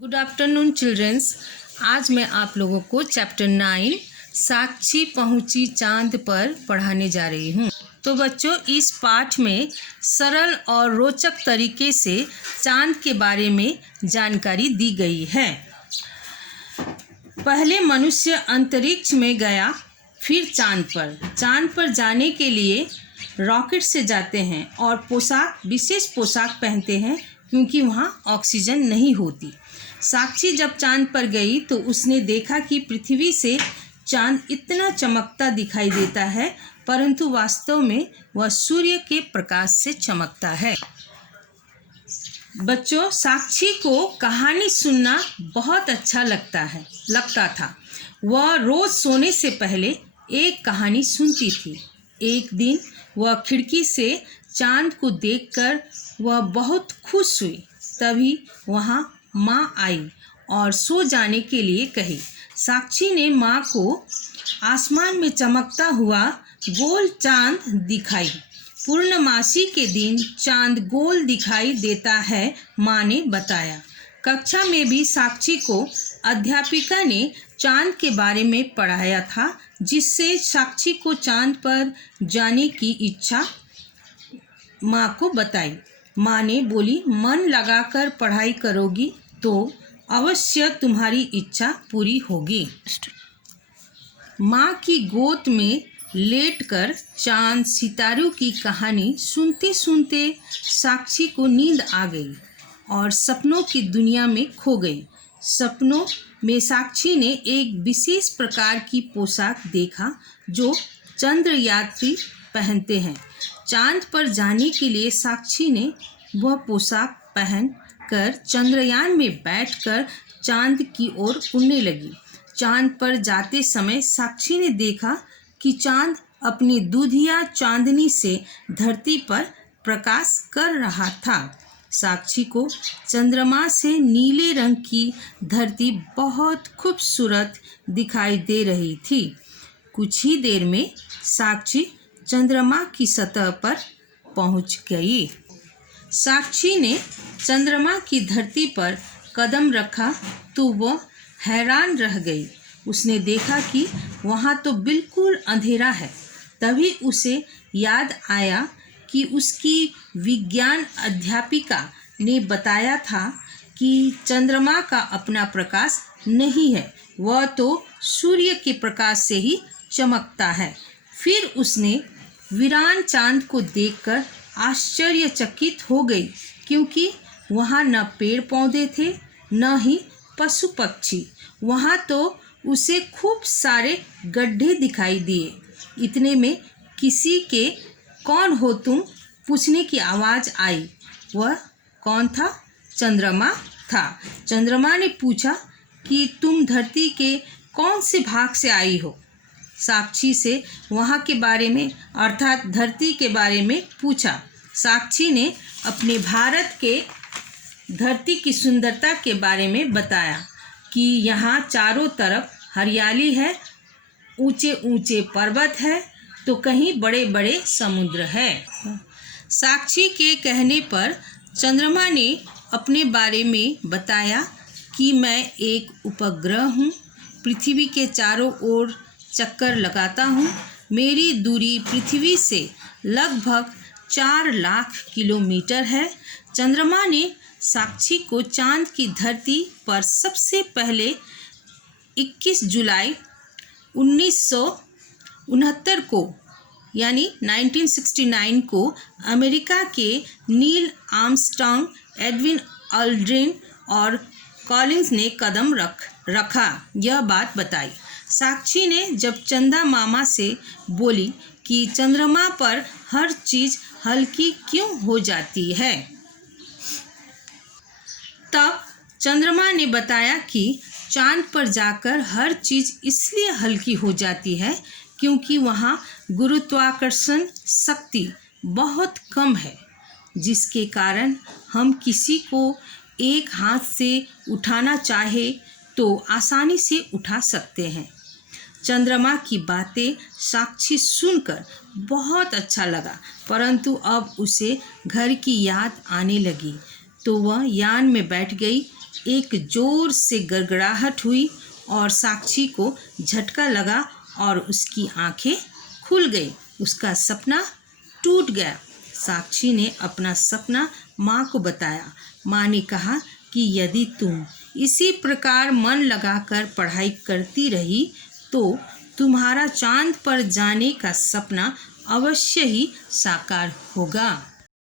Good afternoon children's. आज मैं आप लोगों को चैप्टर 9 साक्षी पहुंची चांद पर पढ़ाने जा रही हूं। तो बच्चों, इस पाठ में सरल और रोचक तरीके से चांद के बारे में जानकारी दी गई है। पहले मनुष्य अंतरिक्ष में गया, फिर चांद पर जाने के लिए रॉकेट से जाते हैं और विशेष पोशाक पहनते हैं क्योंकि वहाँ ऑक्सीजन नहीं होती। साक्षी जब चांद पर गई तो उसने देखा कि पृथ्वी से चांद इतना चमकता दिखाई देता है, परंतु वास्तव में वह सूर्य के प्रकाश से चमकता है। बच्चों, साक्षी को कहानी सुनना बहुत अच्छा लगता था। वह रोज सोने से पहले एक कहानी सुनती थी। एक दिन वह खिड़की से चांद को देखकर वह बहुत खुश हुई। तभी वहाँ माँ आई और सो जाने के लिए कही। साक्षी ने माँ को आसमान में चमकता हुआ गोल चांद दिखाई। पूर्णमासी के दिन चांद गोल दिखाई देता है, माँ ने बताया। कक्षा में भी साक्षी को अध्यापिका ने चांद के बारे में पढ़ाया था, जिससे साक्षी को चांद पर जाने की इच्छा माँ को बताई। माँ ने बोली, मन लगाकर पढ़ाई करोगी तो अवश्य तुम्हारी इच्छा पूरी होगी। माँ की गोद में लेटकर चांद सितारों की कहानी सुनते सुनते साक्षी को नींद आ गई और सपनों की दुनिया में खो गई। सपनों में साक्षी ने एक विशेष प्रकार की पोशाक देखा जो चंद्रयात्री पहनते हैं। चांद पर जाने के लिए साक्षी ने वह पोशाक पहन कर चंद्रयान में बैठकर चांद की ओर उड़ने लगी। चांद पर जाते समय साक्षी ने देखा कि चांद अपनी दूधिया चांदनी से धरती पर प्रकाश कर रहा था। साक्षी को चंद्रमा से नीले रंग की धरती बहुत खूबसूरत दिखाई दे रही थी। कुछ ही देर में साक्षी चंद्रमा की सतह पर पहुंच गई। साक्षी ने चंद्रमा की धरती पर कदम रखा तो वह हैरान रह गई। उसने देखा कि वहाँ तो बिल्कुल अंधेरा है। तभी उसे याद आया कि उसकी विज्ञान अध्यापिका ने बताया था कि चंद्रमा का अपना प्रकाश नहीं है, वह तो सूर्य के प्रकाश से ही चमकता है। फिर उसने वीरान चांद को देखकर आश्चर्यचकित हो गई, क्योंकि वहाँ न पेड़ पौधे थे न ही पशु पक्षी। वहाँ तो उसे खूब सारे गड्ढे दिखाई दिए। इतने में किसी के कौन हो तुम पूछने की आवाज़ आई। वह कौन था? चंद्रमा था। चंद्रमा ने पूछा कि तुम धरती के कौन से भाग से आई हो। साक्षी से वहाँ के बारे में अर्थात धरती के बारे में पूछा। साक्षी ने अपने भारत के धरती की सुंदरता के बारे में बताया कि यहाँ चारों तरफ हरियाली है, ऊंचे ऊंचे पर्वत है तो कहीं बड़े बड़े समुद्र है। साक्षी के कहने पर चंद्रमा ने अपने बारे में बताया कि मैं एक उपग्रह हूँ, पृथ्वी के चारों ओर चक्कर लगाता हूँ। मेरी दूरी पृथ्वी से लगभग 4 लाख किलोमीटर है। चंद्रमा ने साक्षी को चांद की धरती पर सबसे पहले 21 जुलाई 1969 को यानी 1969 को अमेरिका के नील आर्मस्ट्रांग, एडविन ऑल्ड्रिन और कॉलिंस ने कदम रखा यह बात बताई। साक्षी ने जब चंदा मामा से बोली कि चंद्रमा पर हर चीज़ हल्की क्यों हो जाती है, तब चंद्रमा ने बताया कि चांद पर जाकर हर चीज़ इसलिए हल्की हो जाती है क्योंकि वहाँ गुरुत्वाकर्षण शक्ति बहुत कम है, जिसके कारण हम किसी को एक हाथ से उठाना चाहे तो आसानी से उठा सकते हैं। चंद्रमा की बातें साक्षी सुनकर बहुत अच्छा लगा, परंतु अब उसे घर की याद आने लगी तो वह यान में बैठ गई। एक जोर से गड़गड़ाहट हुई और साक्षी को झटका लगा और उसकी आंखें खुल गई। उसका सपना टूट गया। साक्षी ने अपना सपना माँ को बताया। माँ ने कहा कि यदि तुम इसी प्रकार मन लगाकर पढ़ाई करती रही तो तुम्हारा चांद पर जाने का सपना अवश्य ही साकार होगा।